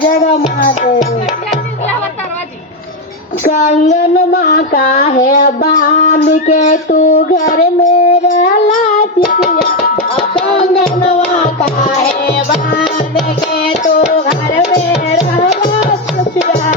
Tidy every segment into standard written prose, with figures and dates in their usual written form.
जग माते कंगन माँ का है बांध के तू घर में रहला चितिया कंगन माँ का है बांध के तू घर में रहला चितिया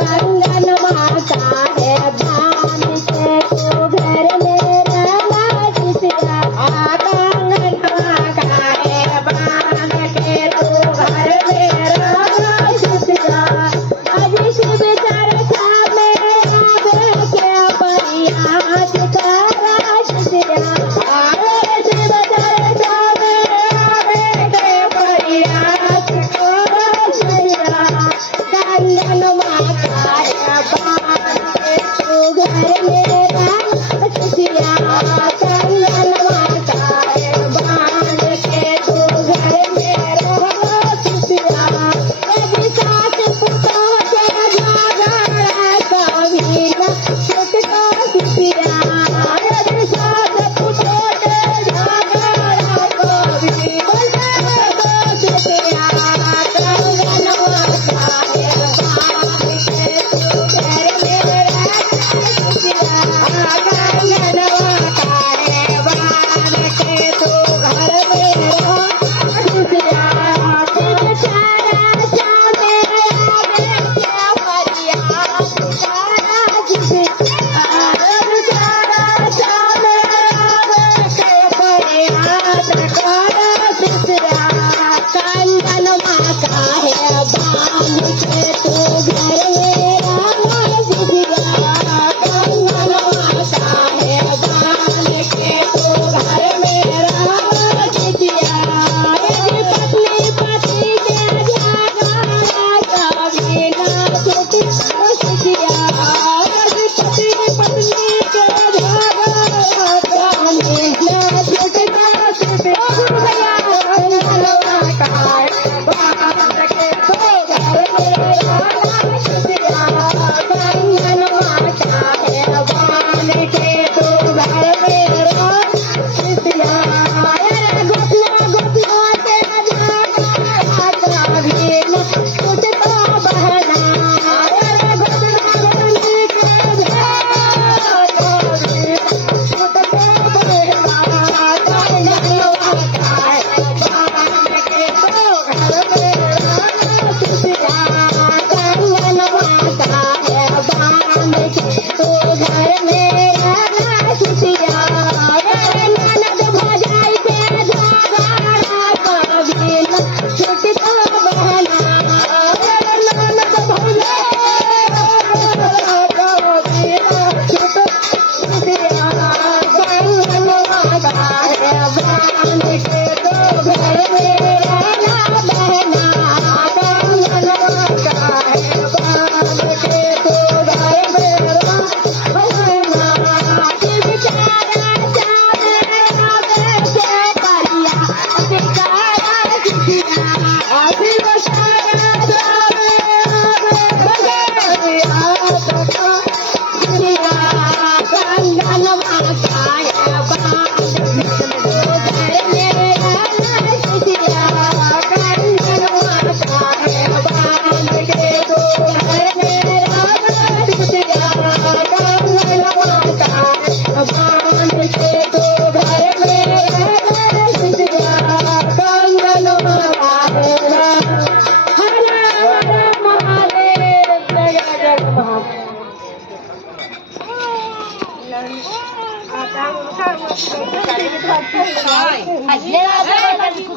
कंगन माँ का है बांध के तू घर में रहला चितिया कंगन माँ का है बांध के तू घर में रहला चितिया अजी शिव चरखा